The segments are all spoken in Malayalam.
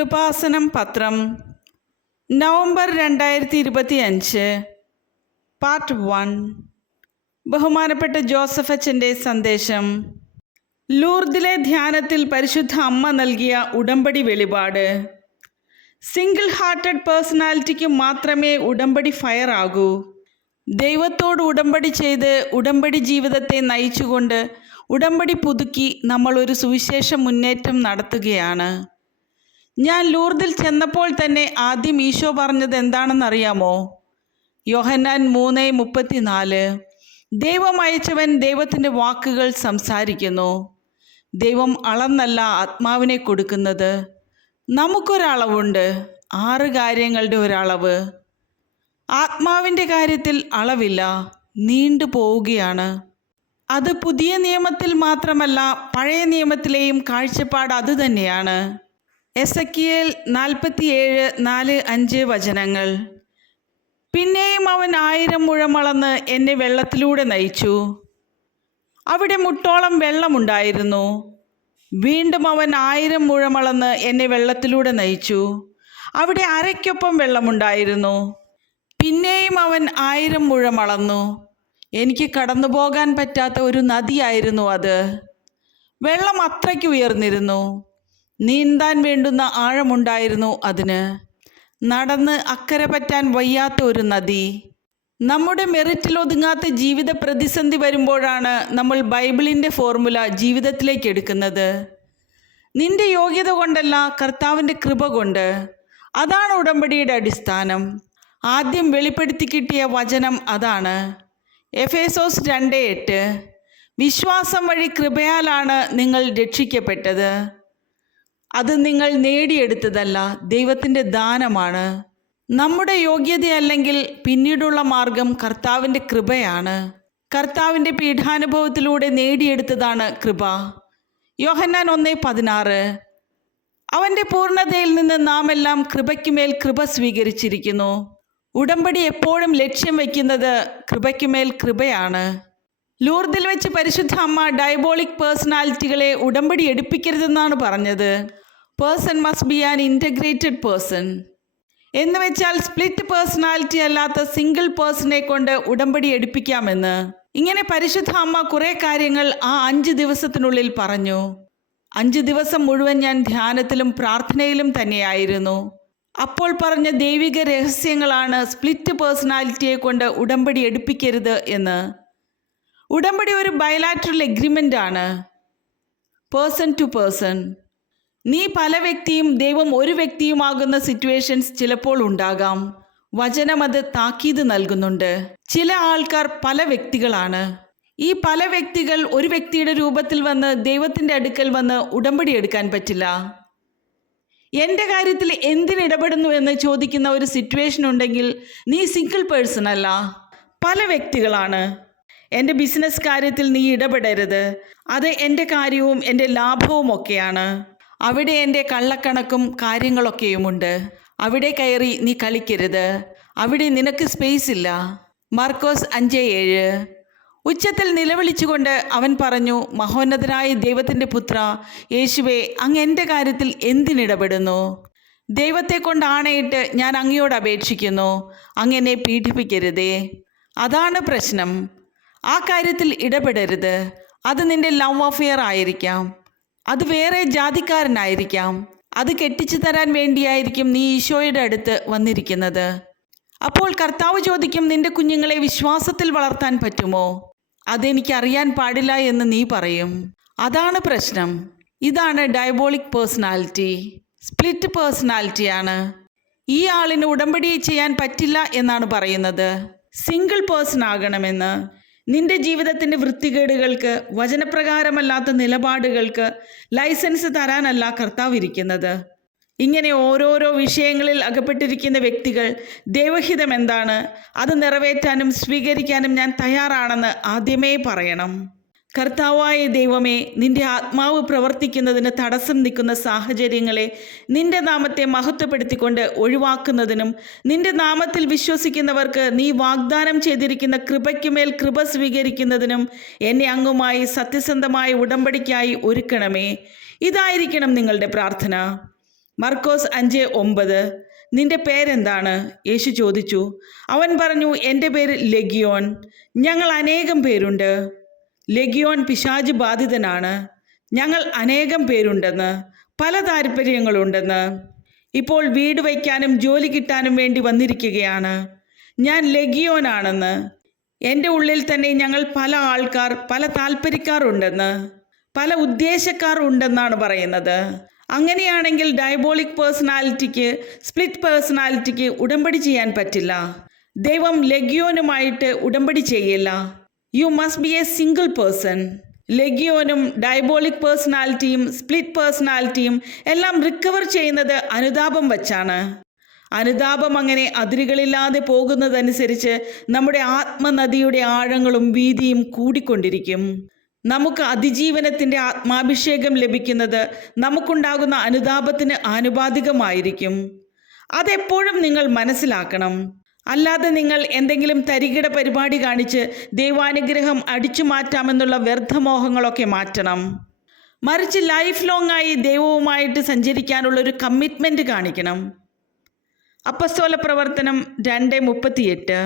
കൃപാസനം പത്രം നവംബർ 2025 പാർട്ട് 1. ബഹുമാനപ്പെട്ട ജോസഫ് അച്ഛൻ്റെ സന്ദേശം. ലൂർദിലെ ധ്യാനത്തിൽ പരിശുദ്ധ അമ്മ നൽകിയ ഉടമ്പടി വെളിപാട്. സിംഗിൾ ഹാർട്ടഡ് പേഴ്സണാലിറ്റിക്ക് മാത്രമേ ഉടമ്പടി ഫയർ ആകൂ. ദൈവത്തോട് ഉടമ്പടി ചെയ്ത് ഉടമ്പടി ജീവിതത്തെ നയിച്ചുകൊണ്ട് ഉടമ്പടി പുതുക്കി നമ്മൾ ഒരു സുവിശേഷ മുന്നേറ്റം നടത്തുകയാണ്. ഞാൻ ലൂർദിൽ ചെന്നപ്പോൾ തന്നെ ആദ്യം ഈശോ പറഞ്ഞത് എന്താണെന്നറിയാമോ? യോഹന്നാൻ 3:34, ദൈവം അയച്ചവൻ ദൈവത്തിൻ്റെ വാക്കുകൾ സംസാരിക്കുന്നു. ദൈവം അളന്നല്ല ആത്മാവിനെ കൊടുക്കുന്നത്. നമുക്കൊരളവുണ്ട്, 6 കാര്യങ്ങളുടെ ഒരളവ്. ആത്മാവിൻ്റെ കാര്യത്തിൽ അളവില്ല, നീണ്ടു പോവുകയാണ്. അത് പുതിയ നിയമത്തിൽ മാത്രമല്ല, പഴയ നിയമത്തിലെയും കാഴ്ചപ്പാട് അതുതന്നെയാണ്. എസെക്കിയേൽ 47:4-5 വചനങ്ങൾ. പിന്നെയും അവൻ 1000 മുഴം അളന്ന് എന്നെ വെള്ളത്തിലൂടെ നയിച്ചു. അവിടെ മുട്ടോളം വെള്ളമുണ്ടായിരുന്നു. വീണ്ടും അവൻ 1000 മുഴം അളന്ന് എന്നെ വെള്ളത്തിലൂടെ നയിച്ചു. അവിടെ അരയ്ക്കൊപ്പം വെള്ളമുണ്ടായിരുന്നു. പിന്നെയും അവൻ 1000 മുഴം അളന്നു. എനിക്ക് കടന്നു പോകാൻ പറ്റാത്ത ഒരു നദിയായിരുന്നു അത്. വെള്ളം അത്രയ്ക്ക് ഉയർന്നിരുന്നു. നീന്താൻ വേണ്ടുന്ന ആഴമുണ്ടായിരുന്നു അതിന്. നടന്ന് അക്കരെ പറ്റാൻ വയ്യാത്ത ഒരു നദി. നമ്മുടെ മെറിറ്റിൽ ഒതുങ്ങാത്ത ജീവിത പ്രതിസന്ധി വരുമ്പോഴാണ് നമ്മൾ ബൈബിളിൻ്റെ ഫോർമുല ജീവിതത്തിലേക്ക് എടുക്കുന്നത്. നിന്റെ യോഗ്യത കൊണ്ടല്ല, കർത്താവിൻ്റെ കൃപ കൊണ്ട്. അതാണ് ഉടമ്പടിയുടെ അടിസ്ഥാനം. ആദ്യം വെളിപ്പെടുത്തി കിട്ടിയ വചനം അതാണ്. എഫേസോസ് 2:8, വിശ്വാസം വഴി കൃപയാലാണ് നിങ്ങൾ രക്ഷിക്കപ്പെട്ടത്. അത് നിങ്ങൾ നേടിയെടുത്തതല്ല, ദൈവത്തിൻ്റെ ദാനമാണ്. നമ്മുടെ യോഗ്യതയല്ലെങ്കിൽ പിന്നീടുള്ള മാർഗം കർത്താവിൻ്റെ കൃപയാണ്. കർത്താവിൻ്റെ പീഠാനുഭവത്തിലൂടെ നേടിയെടുത്തതാണ് കൃപ. യോഹന്നാൻ 1:16, അവൻ്റെ പൂർണ്ണതയിൽ നിന്ന് നാം എല്ലാം കൃപയ്ക്കുമേൽ കൃപ സ്വീകരിച്ചിരിക്കുന്നു. ഉടമ്പടി എപ്പോഴും ലക്ഷ്യം വയ്ക്കുന്നത് കൃപയ്ക്കുമേൽ കൃപയാണ്. ലൂർദിൽ വെച്ച് പരിശുദ്ധ അമ്മ ഡയബോളിക് പേഴ്സണാലിറ്റികളെ ഉടമ്പടി എടുപ്പിക്കരുതെന്നാണ് പറഞ്ഞത്. Person must be an integrated person എന്ന് വെച്ചാൽ സ്പ്ലിറ്റ് പേഴ്സണാലിറ്റി അല്ലാത്ത സിംഗിൾ പേഴ്സണെ കൊണ്ട് ഉടമ്പടി എടുപ്പിക്കാമെന്ന്. ഇങ്ങനെ പരിശുദ്ധ അമ്മ കുറേ കാര്യങ്ങൾ ആ 5 ദിവസത്തിനുള്ളിൽ പറഞ്ഞു. 5 ദിവസം മുഴുവൻ ഞാൻ ധ്യാനത്തിലും പ്രാർത്ഥനയിലും തന്നെയായിരുന്നു. അപ്പോൾ പറഞ്ഞ ദൈവിക രഹസ്യങ്ങളാണ് സ്പ്ലിറ്റ് പേഴ്സണാലിറ്റിയെ കൊണ്ട് ഉടമ്പടി എടുപ്പിക്കരുത് എന്ന്. ഉടമ്പടി ഒരു ബയലാറ്ററൽ എഗ്രിമെൻ്റ് ആണ്, പേഴ്സൺ ടു പേഴ്സൺ. നീ പല വ്യക്തിയും ദൈവം ഒരു വ്യക്തിയുമാകുന്ന സിറ്റുവേഷൻസ് ചിലപ്പോൾ ഉണ്ടാകാം. വചനം അത് താക്കീത് നൽകുന്നുണ്ട്. ചില ആൾക്കാർ പല വ്യക്തികളാണ്. ഈ പല വ്യക്തികൾ ഒരു വ്യക്തിയുടെ രൂപത്തിൽ വന്ന് ദൈവത്തിൻ്റെ അടുക്കൽ വന്ന് ഉടമ്പടി എടുക്കാൻ പറ്റില്ല. എൻ്റെ കാര്യത്തിൽ എന്തിനിടപെടുന്നു എന്ന് ചോദിക്കുന്ന ഒരു സിറ്റുവേഷൻ ഉണ്ടെങ്കിൽ നീ സിംഗിൾ പേഴ്സൺ അല്ല, പല വ്യക്തികളാണ്. എൻ്റെ ബിസിനസ് കാര്യത്തിൽ നീ ഇടപെടരുത്, അത് എൻ്റെ കാര്യവും എൻ്റെ ലാഭവും ഒക്കെയാണ്. അവിടെ എൻ്റെ കള്ളക്കണക്കും കാര്യങ്ങളൊക്കെയുമുണ്ട്. അവിടെ കയറി നീ കളിക്കരുത്, അവിടെ നിനക്ക് സ്പേസ് ഇല്ല. മാർക്കോസ് 5:7. ഉച്ചത്തിൽ നിലവിളിച്ചുകൊണ്ട് അവൻ പറഞ്ഞു, മഹോന്നതനായ ദൈവത്തിൻ്റെ പുത്ര യേശുവേ, അങ്ങ് എൻ്റെ കാര്യത്തിൽ എന്തിനിടപെടുന്നു? ദൈവത്തെ കൊണ്ട് ആണയിട്ട് ഞാൻ അങ്ങയോട് അപേക്ഷിക്കുന്നു, അങ്ങ് പീഡിപ്പിക്കരുതേ. അതാണ് പ്രശ്നം. ആ കാര്യത്തിൽ ഇടപെടരുത്. അത് നിന്റെ ലവ് അഫെയർ ആയിരിക്കാം, അത് വേറെ ജാതിക്കാരനായിരിക്കാം, അത് കെട്ടിച്ചു തരാൻ വേണ്ടിയായിരിക്കും നീ ഈശോയുടെ അടുത്ത് വന്നിരിക്കുന്നത്. അപ്പോൾ കർത്താവ് ചോദിക്കും, നിന്റെ കുഞ്ഞുങ്ങളെ വിശ്വാസത്തിൽ വളർത്താൻ പറ്റുമോ? അതെനിക്കറിയാൻ പാടില്ല എന്ന് നീ പറയും. അതാണ് പ്രശ്നം. ഇതാണ് ഡയബോളിക് പേഴ്സണാലിറ്റി, സ്പ്ലിറ്റ് പേഴ്സണാലിറ്റിയാണ്. ഈ ആളിന് ഉടമ്പടി ചെയ്യാൻ പറ്റില്ല എന്നാണ് പറയുന്നത്. സിംഗിൾ പേഴ്സൺ ആകണമെന്ന്. നിന്റെ ജീവിതത്തിൻ്റെ വൃത്തികേടുകൾക്ക്, വചനപ്രകാരമല്ലാത്ത നിലപാടുകൾക്ക് ലൈസൻസ് തരാനല്ല കർത്താവ് ഇരിക്കുന്നത്. ഇങ്ങനെ ഓരോരോ വിഷയങ്ങളിൽ അകപ്പെട്ടിരിക്കുന്ന വ്യക്തികൾ ദൈവഹിതം എന്താണ്, അത് നിറവേറ്റാനും സ്വീകരിക്കാനും ഞാൻ തയ്യാറാണെന്ന് ആദ്യമേ പറയണം. കർത്താവായ ദൈവമേ, നിന്റെ ആത്മാവ് പ്രവർത്തിക്കുന്നതിന് തടസ്സം നിൽക്കുന്ന സാഹചര്യങ്ങളെ നിന്റെ നാമത്തെ മഹത്വപ്പെടുത്തിക്കൊണ്ട് ഒഴിവാക്കുന്നതിനും നിന്റെ നാമത്തിൽ വിശ്വസിക്കുന്നവർക്ക് നീ വാഗ്ദാനം ചെയ്തിരിക്കുന്ന കൃപയ്ക്കുമേൽ കൃപ സ്വീകരിക്കുന്നതിനും എന്നെ അങ്ങുമായി സത്യസന്ധമായ ഉടമ്പടിക്കായി ഒരുക്കണമേ. ഇതായിരിക്കണം നിങ്ങളുടെ പ്രാർത്ഥന. മർക്കോസ് 5:9. നിന്റെ പേരെന്താണ്? യേശു ചോദിച്ചു. അവൻ പറഞ്ഞു, എൻ്റെ പേര് ലെഗിയോൻ. ഞങ്ങൾ അനേകം പേരുണ്ട്. ലെഗിയോൻ പിശാച് ബാധിതനാണ്. ഞങ്ങൾ അനേകം പേരുണ്ടെന്ന്, പല താല്പര്യങ്ങളുണ്ടെന്ന്. ഇപ്പോൾ വീട് വയ്ക്കാനും ജോലി കിട്ടാനും വേണ്ടി വന്നിരിക്കുകയാണ്. ഞാൻ ലെഗിയോനാണെന്ന്. എൻ്റെ ഉള്ളിൽ തന്നെ ഞങ്ങൾ പല ആൾക്കാർ, പല താല്പര്യക്കാരുണ്ടെന്ന്, പല ഉദ്ദേശക്കാർ ഉണ്ടെന്നാണ് പറയുന്നത്. അങ്ങനെയാണെങ്കിൽ ഡയബോളിക് പേഴ്സണാലിറ്റിക്ക്, സ്പ്ലിറ്റ് പേഴ്സണാലിറ്റിക്ക് ഉടമ്പടി ചെയ്യാൻ പറ്റില്ല. ദൈവം ലെഗിയോനുമായിട്ട് ഉടമ്പടി ചെയ്യില്ല. You must be a single person. ലെഗിയോനും ഡയബോളിക് പേഴ്സണാലിറ്റിയും സ്പ്ലിറ്റ് പേഴ്സണാലിറ്റിയും എല്ലാം റിക്കവർ ചെയ്യുന്നത് അനുതാപം വച്ചാണ്. അനുതാപം അങ്ങനെ അതിരുകളില്ലാതെ പോകുന്നതനുസരിച്ച് നമ്മുടെ ആത്മനദിയുടെ ആഴങ്ങളും വീതിയും കൂടിക്കൊണ്ടിരിക്കും. നമുക്ക് അതിജീവനത്തിൻ്റെ ആത്മാഭിഷേകം ലഭിക്കുന്നത് നമുക്കുണ്ടാകുന്ന അനുതാപത്തിന് ആനുപാതികമായിരിക്കും. അതെപ്പോഴും നിങ്ങൾ മനസ്സിലാക്കണം. അല്ലാതെ നിങ്ങൾ എന്തെങ്കിലും തരികിട പരിപാടി കാണിച്ച് ദൈവാനുഗ്രഹം അടിച്ചു മാറ്റാമെന്നുള്ള വ്യർത്ഥമോഹങ്ങളൊക്കെ മാറ്റണം. മറിച്ച് ലൈഫ് ലോങ് ആയി ദൈവവുമായിട്ട് സഞ്ചരിക്കാനുള്ളൊരു കമ്മിറ്റ്മെൻറ്റ് കാണിക്കണം. അപ്പസ്തോല പ്രവർത്തനം 2:38.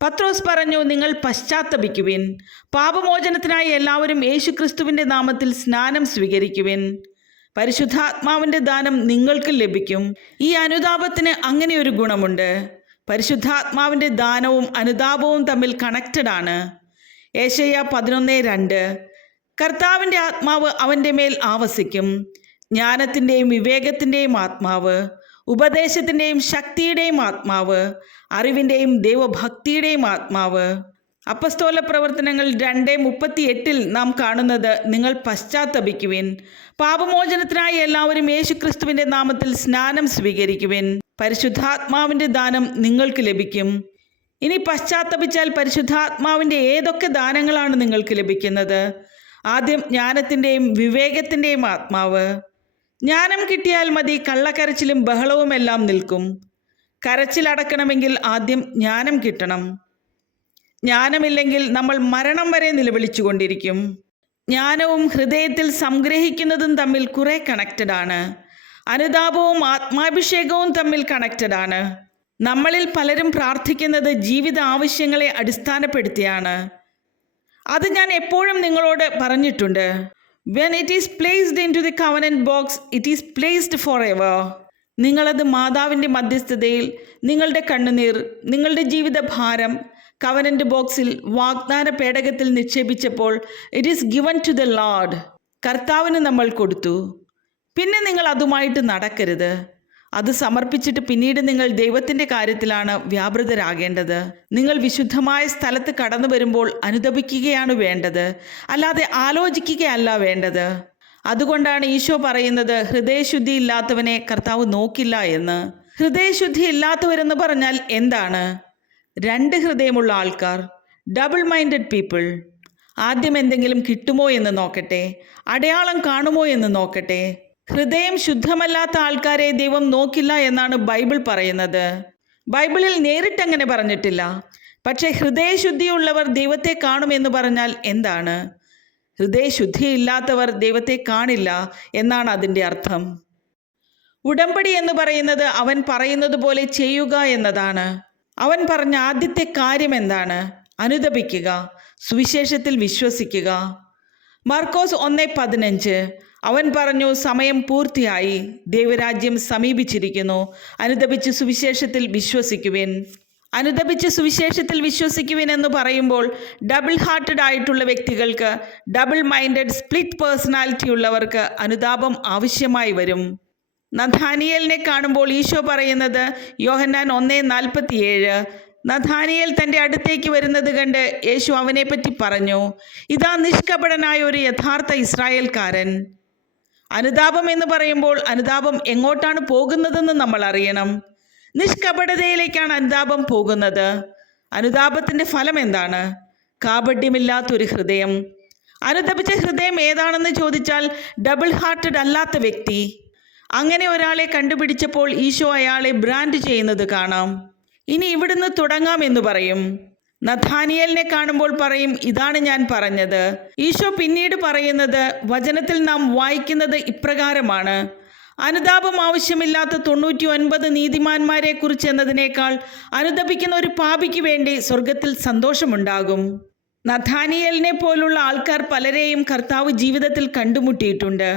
പത്രോസ് പറഞ്ഞു, നിങ്ങൾ പശ്ചാത്തപിക്കുവിൻ, പാപമോചനത്തിനായി എല്ലാവരും യേശുക്രിസ്തുവിൻ്റെ നാമത്തിൽ സ്നാനം സ്വീകരിക്കുവിൻ, പരിശുദ്ധാത്മാവിൻ്റെ ദാനം നിങ്ങൾക്ക് ലഭിക്കും. ഈ അനുതാപത്തിന് അങ്ങനെ ഒരു ഗുണമുണ്ട്. പരിശുദ്ധാത്മാവിൻ്റെ ദാനവും അനുതാപവും തമ്മിൽ കണക്റ്റഡ് ആണ്. യെശയ്യാ 11:2. കർത്താവിൻ്റെ ആത്മാവ് അവൻ്റെ മേൽ ആവസിക്കും, ജ്ഞാനത്തിൻ്റെയും വിവേകത്തിൻ്റെയും ആത്മാവ്, ഉപദേശത്തിൻ്റെയും ശക്തിയുടെയും ആത്മാവ്, അറിവിൻ്റെയും ദൈവഭക്തിയുടെയും ആത്മാവ്. അപ്പസ്തോല പ്രവർത്തനങ്ങൾ 2:38 നാം കാണുന്നത്, നിങ്ങൾ പശ്ചാത്തപിക്കുവിൻ, പാപമോചനത്തിനായി എല്ലാവരും യേശുക്രിസ്തുവിൻ്റെ നാമത്തിൽ സ്നാനം സ്വീകരിക്കുവിൻ, പരിശുദ്ധാത്മാവിൻ്റെ ദാനം നിങ്ങൾക്ക് ലഭിക്കും. ഇനി പശ്ചാത്തപിച്ചാൽ പരിശുദ്ധാത്മാവിൻ്റെ ഏതൊക്കെ ദാനങ്ങളാണ് നിങ്ങൾക്ക് ലഭിക്കുന്നത്? ആദ്യം ജ്ഞാനത്തിൻ്റെയും വിവേകത്തിൻ്റെയും ആത്മാവ്. ജ്ഞാനം കിട്ടിയാൽ മതി, കള്ളക്കരച്ചിലും ബഹളവുമെല്ലാം നിൽക്കും. കരച്ചിലടക്കണമെങ്കിൽ ആദ്യം ജ്ഞാനം കിട്ടണം. ജ്ഞാനമില്ലെങ്കിൽ നമ്മൾ മരണം വരെ നിലവിളിച്ചു കൊണ്ടിരിക്കും. ജ്ഞാനവും ഹൃദയത്തിൽ സംഗ്രഹിക്കുന്നതും തമ്മിൽ കുറെ കണക്റ്റഡ് ആണ്. അനുതാപവും ആത്മാഭിഷേകവും തമ്മിൽ കണക്റ്റഡ് ആണ്. നമ്മളിൽ പലരും പ്രാർത്ഥിക്കുന്നത് ജീവിത ആവശ്യങ്ങളെ അടിസ്ഥാനപ്പെടുത്തിയാണ്. അത് ഞാൻ എപ്പോഴും നിങ്ങളോട് പറഞ്ഞിട്ടുണ്ട്. When it is placed into the covenant box, it is placed forever. നിങ്ങളത് മാതാവിൻ്റെ മധ്യസ്ഥതയിൽ നിങ്ങളുടെ കണ്ണുനീർ, നിങ്ങളുടെ ജീവിതഭാരം കവനൻ്റ് ബോക്സിൽ വാഗ്ദാന പേടകത്തിൽ നിക്ഷേപിച്ചപ്പോൾ it is given to the lord. കർത്താവിന് നമ്മൾ കൊടുത്തു. പിന്നെ നിങ്ങൾ അതുമായിട്ട് നടക്കരുത്. അത് സമർപ്പിച്ചിട്ട് പിന്നീട് നിങ്ങൾ ദൈവത്തിൻ്റെ കാര്യത്തിലാണ് വ്യാപൃതരാകേണ്ടത്. നിങ്ങൾ വിശുദ്ധമായ സ്ഥലത്ത് കടന്നു വരുമ്പോൾ അനുതപിക്കുകയാണ് വേണ്ടത്, അല്ലാതെ ആലോചിക്കുകയല്ല വേണ്ടത്. അതുകൊണ്ടാണ് ഈശോ പറയുന്നത്, ഹൃദയശുദ്ധി ഇല്ലാത്തവനെ കർത്താവ് നോക്കില്ല എന്ന്. ഹൃദയശുദ്ധി ഇല്ലാത്തവരെന്ന് പറഞ്ഞാൽ എന്താണ്? 2 ഹൃദയമുള്ള ആൾക്കാർ, ഡബിൾ മൈൻഡഡ് പീപ്പിൾ. ആദ്യം എന്തെങ്കിലും കിട്ടുമോ എന്ന് നോക്കട്ടെ, അടയാളം കാണുമോ എന്ന് നോക്കട്ടെ. ഹൃദയം ശുദ്ധമല്ലാത്ത ആൾക്കാരെ ദൈവം നോക്കില്ല എന്നാണ് ബൈബിൾ പറയുന്നത്. ബൈബിളിൽ നേരിട്ടങ്ങനെ പറഞ്ഞിട്ടില്ല. പക്ഷേ ഹൃദയശുദ്ധിയുള്ളവർ ദൈവത്തെ കാണുമെന്ന് പറഞ്ഞാൽ എന്താണ്? ഹൃദയശുദ്ധിയില്ലാത്തവർ ദൈവത്തെ കാണില്ല എന്നാണ് അതിൻ്റെ അർത്ഥം. ഉടമ്പടി എന്ന് പറയുന്നത് അവൻ പറയുന്നത് പോലെ ചെയ്യുക എന്നതാണ്. അവൻ പറഞ്ഞ ആദ്യത്തെ കാര്യം എന്താണ്? അനുതപിക്കുക, സുവിശേഷത്തിൽ വിശ്വസിക്കുക. മർക്കോസ് 1:15 അവൻ പറഞ്ഞു, സമയം പൂർത്തിയായി, ദൈവരാജ്യം സമീപിച്ചിരിക്കുന്നു, അനുതപിച്ച് സുവിശേഷത്തിൽ വിശ്വസിക്കുവിൻ. അനുതപിച്ച് സുവിശേഷത്തിൽ വിശ്വസിക്കുവിൻ എന്ന് പറയുമ്പോൾ ഡബിൾ ഹാർട്ടഡ് ആയിട്ടുള്ള വ്യക്തികൾക്ക്, ഡബിൾ മൈൻഡഡ് സ്പ്ലിറ്റ് പേഴ്സണാലിറ്റി ഉള്ളവർക്ക് അനുതാപം ആവശ്യമായി വരും. നഥാനിയേലിനെ കാണുമ്പോൾ ഈശോ പറയുന്നത് യോഹന്നാൻ 1:47. നഥാനിയേൽ തൻ്റെ അടുത്തേക്ക് വരുന്നത് കണ്ട് യേശു അവനെപ്പറ്റി പറഞ്ഞു, ഇതാ നിഷ്കപടനായ ഒരു യഥാർത്ഥ ഇസ്രായേൽക്കാരൻ. അനുതാപം എന്ന് പറയുമ്പോൾ അനുതാപം എങ്ങോട്ടാണ് പോകുന്നതെന്ന് നമ്മൾ അറിയണം. നിഷ്കപടതയിലേക്കാണ് അനുതാപം പോകുന്നത്. അനുതാപത്തിൻ്റെ ഫലം എന്താണ്? കാപട്യമില്ലാത്തൊരു ഹൃദയം. അനുതപിച്ച ഹൃദയം ഏതാണെന്ന് ചോദിച്ചാൽ ഡബിൾ ഹാർട്ടഡ് അല്ലാത്ത വ്യക്തി. അങ്ങനെ ഒരാളെ കണ്ടുപിടിച്ചപ്പോൾ ഈശോ അയാളെ ബ്രാൻഡ് ചെയ്യുന്നത് കാണാം. ഇനി ഇവിടുന്ന് തുടങ്ങാമെന്ന് പറയും. നഥാനിയേലിനെ കാണുമ്പോൾ പറയും, ഇതാണ് ഞാൻ പറഞ്ഞത്. ഈശോ പിന്നീട് പറയുന്നത് വചനത്തിൽ നാം വായിക്കുന്നത് ഇപ്രകാരമാണ്, അനുതാപം ആവശ്യമില്ലാത്ത 99 നീതിമാന്മാരെ കുറിച്ച് എന്നതിനേക്കാൾ അനുതപിക്കുന്ന ഒരു പാപിക്ക് വേണ്ടി സ്വർഗത്തിൽ സന്തോഷമുണ്ടാകും. നഥാനിയേലിനെ പോലുള്ള ആൾക്കാർ പലരെയും കർത്താവ് ജീവിതത്തിൽ കണ്ടുമുട്ടിയിട്ടുണ്ട്.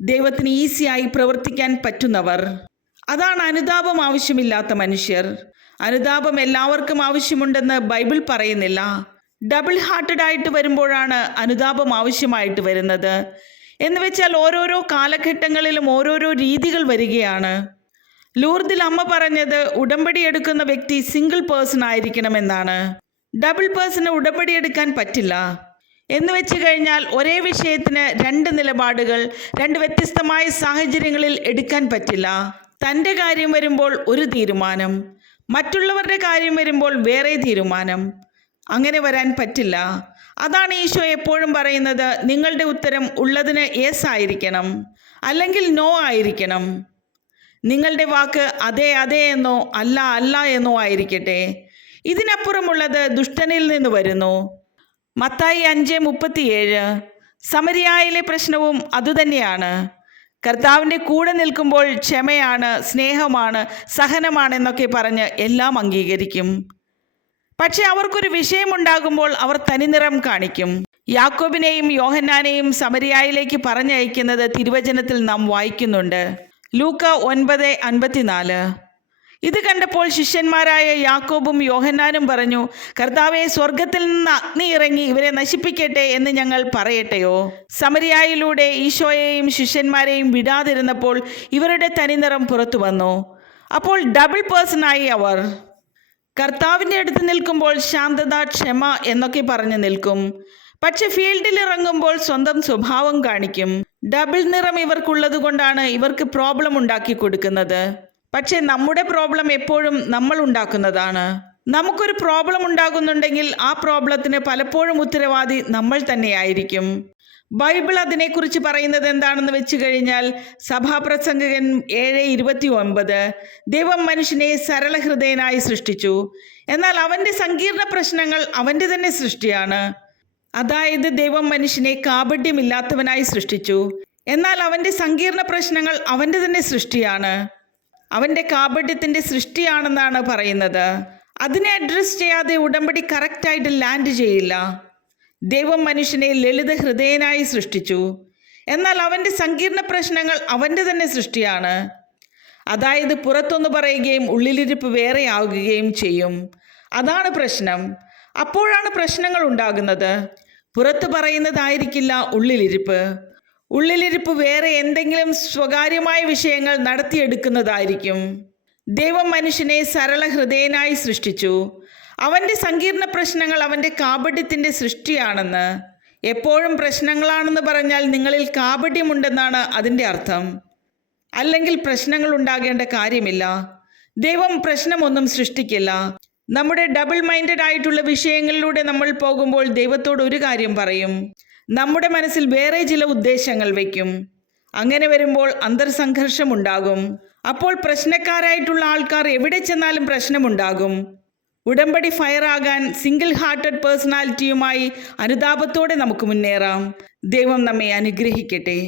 ദൈവത്തിന് ഈസിയായി പ്രവർത്തിക്കാൻ പറ്റുന്നവർ. അതാണ് അനുതാപം ആവശ്യമില്ലാത്ത മനുഷ്യർ. അനുതാപം എല്ലാവർക്കും ആവശ്യമുണ്ടെന്ന് ബൈബിൾ പറയുന്നില്ല. ഡബിൾ ഹാർട്ടഡ് ആയിട്ട് വരുമ്പോഴാണ് അനുതാപം ആവശ്യമായിട്ട് വരുന്നത്. എന്ന് വെച്ചാൽ ഓരോരോ കാലഘട്ടങ്ങളിലും ഓരോരോ രീതികൾ വരികയാണ്. ലൂർദിൽ അമ്മ പറഞ്ഞത് ഉടമ്പടി എടുക്കുന്ന വ്യക്തി സിംഗിൾ പേഴ്സൺ ആയിരിക്കണമെന്നാണ്. ഡബിൾ പേഴ്സണ് ഉടമ്പടി എടുക്കാൻ പറ്റില്ല. എന്ന് വെച്ച് കഴിഞ്ഞാൽ ഒരേ വിഷയത്തിന് 2 നിലപാടുകൾ 2 വ്യത്യസ്തമായ സാഹചര്യങ്ങളിൽ എടുക്കാൻ പറ്റില്ല. തൻ്റെ കാര്യം വരുമ്പോൾ ഒരു തീരുമാനം, മറ്റുള്ളവരുടെ കാര്യം വരുമ്പോൾ വേറെ തീരുമാനം. അങ്ങനെ വരാൻ പറ്റില്ല. അതാണ് ഈശോ എപ്പോഴും പറയുന്നത്, നിങ്ങളുടെ ഉത്തരം ഉള്ളതിന് യെസ് ആയിരിക്കണം, അല്ലെങ്കിൽ നോ ആയിരിക്കണം. നിങ്ങളുടെ വാക്ക് അതെ അതെ എന്നോ അല്ല അല്ല എന്നോ ആയിരിക്കട്ടെ. ഇതിനപ്പുറമുള്ളത് ദുഷ്ടനിൽ നിന്ന് വരുന്നു. മത്തായി 5:37. സമരിയായിലെ പ്രശ്നവും അതുതന്നെയാണ്. കർത്താവിൻ്റെ കൂടെ നിൽക്കുമ്പോൾ ക്ഷമയാണ്, സ്നേഹമാണ്, സഹനമാണെന്നൊക്കെ പറഞ്ഞ് എല്ലാം അംഗീകരിക്കും. പക്ഷെ അവർക്കൊരു വിഷയമുണ്ടാകുമ്പോൾ അവർ തനിനിറം കാണിക്കും. യാക്കോബിനെയും യോഹന്നാനെയും സമരിയായിലേക്ക് പറഞ്ഞയക്കുന്നത് തിരുവചനത്തിൽ നാം വായിക്കുന്നുണ്ട്. ലൂക്ക 9:54. ഇത് കണ്ടപ്പോൾ ശിഷ്യന്മാരായ യാക്കോബും യോഹന്നാനും പറഞ്ഞു, കർത്താവെ, സ്വർഗത്തിൽ നിന്ന് അഗ്നി ഇറങ്ങി ഇവരെ നശിപ്പിക്കട്ടെ എന്ന് ഞങ്ങൾ പറയട്ടെയോ? സമരിയായിലൂടെ ഈശോയെയും ശിഷ്യന്മാരെയും വിടാതിരുന്നപ്പോൾ ഇവരുടെ തനിനിറം പുറത്തു വന്നു. അപ്പോൾ ഡബിൾ പേഴ്സണായി അവർ. കർത്താവിൻ്റെ അടുത്ത് നിൽക്കുമ്പോൾ ശാന്തത, ക്ഷമ എന്നൊക്കെ പറഞ്ഞു നിൽക്കും. പക്ഷെ ഫീൽഡിൽ ഇറങ്ങുമ്പോൾ സ്വന്തം സ്വഭാവം കാണിക്കും. ഡബിൾ നിറം ഇവർക്കുള്ളത് കൊണ്ടാണ് ഇവർക്ക് പ്രോബ്ലം ഉണ്ടാക്കി കൊടുക്കുന്നത്. പക്ഷെ നമ്മുടെ പ്രോബ്ലം എപ്പോഴും നമ്മൾ ഉണ്ടാക്കുന്നതാണ്. നമുക്കൊരു പ്രോബ്ലം ഉണ്ടാകുന്നുണ്ടെങ്കിൽ ആ പ്രോബ്ലത്തിന് പലപ്പോഴും ഉത്തരവാദി നമ്മൾ തന്നെയായിരിക്കും. ബൈബിൾ അതിനെക്കുറിച്ച് പറയുന്നത് എന്താണെന്ന് വെച്ച് കഴിഞ്ഞാൽ, സഭാപ്രസംഗകൻ 7:29, ദൈവം മനുഷ്യനെ സരളഹൃദയനായി സൃഷ്ടിച്ചു, എന്നാൽ അവൻ്റെ സങ്കീർണ പ്രശ്നങ്ങൾ അവൻ്റെ തന്നെ സൃഷ്ടിയാണ്. അതായത് ദൈവം മനുഷ്യനെ കാപഢ്യമില്ലാത്തവനായി സൃഷ്ടിച്ചു, എന്നാൽ അവൻ്റെ സങ്കീർണ പ്രശ്നങ്ങൾ അവൻ്റെ തന്നെ സൃഷ്ടിയാണ്. അവൻ്റെ കാപഢ്യത്തിൻ്റെ സൃഷ്ടിയാണെന്നാണ് പറയുന്നത്. അതിനെ അഡ്രസ് ചെയ്യാതെ ഉടമ്പടി കറക്റ്റായിട്ട് ലാൻഡ് ചെയ്യില്ല. ദൈവം മനുഷ്യനെ ലളിത ഹൃദയനായി സൃഷ്ടിച്ചു, എന്നാൽ അവൻ്റെ സങ്കീർണ പ്രശ്നങ്ങൾ അവൻ്റെ തന്നെ സൃഷ്ടിയാണ്. അതായത് പുറത്തൊന്ന് പറയുകയും ഉള്ളിലിരിപ്പ് വേറെ ആകുകയും ചെയ്യും. അതാണ് പ്രശ്നം. അപ്പോഴാണ് പ്രശ്നങ്ങൾ ഉണ്ടാകുന്നത്. പുറത്ത് പറയുന്നതായിരിക്കില്ല ഉള്ളിലിരിപ്പ്. ഉള്ളിലിരിപ്പ് വേറെ എന്തെങ്കിലും സ്വകാര്യമായ വിഷയങ്ങൾ നടത്തിയെടുക്കുന്നതായിരിക്കും. ദൈവം മനുഷ്യനെ സരള ഹൃദയനായി സൃഷ്ടിച്ചു, അവൻ്റെ സങ്കീർണ പ്രശ്നങ്ങൾ അവൻ്റെ കാപഢ്യത്തിൻ്റെ സൃഷ്ടിയാണെന്ന്. എപ്പോഴും പ്രശ്നങ്ങളാണെന്ന് പറഞ്ഞാൽ നിങ്ങളിൽ കാപഢ്യമുണ്ടെന്നാണ് അതിൻ്റെ അർത്ഥം. അല്ലെങ്കിൽ പ്രശ്നങ്ങൾ ഉണ്ടാകേണ്ട കാര്യമില്ല. ദൈവം പ്രശ്നമൊന്നും സൃഷ്ടിക്കില്ല. നമ്മുടെ ഡബിൾ മൈൻഡഡ് ആയിട്ടുള്ള വിഷയങ്ങളിലൂടെ നമ്മൾ പോകുമ്പോൾ ദൈവത്തോട് ഒരു കാര്യം പറയും, നമ്മുടെ മനസ്സിൽ വേറെ ചില ഉദ്ദേശങ്ങൾ വയ്ക്കും. അങ്ങനെ വരുമ്പോൾ അന്തർസംഘർഷം ഉണ്ടാകും. അപ്പോൾ പ്രശ്നക്കാരായിട്ടുള്ള ആൾക്കാർ എവിടെ ചെന്നാലും പ്രശ്നമുണ്ടാകും. ഉടമ്പടി ഫയറാകാൻ സിംഗിൾ ഹാർട്ടഡ് പേഴ്സണാലിറ്റിയുമായി അനുതാപത്തോടെ നമുക്ക് മുന്നേറാം. ദൈവം നമ്മെ അനുഗ്രഹിക്കട്ടെ.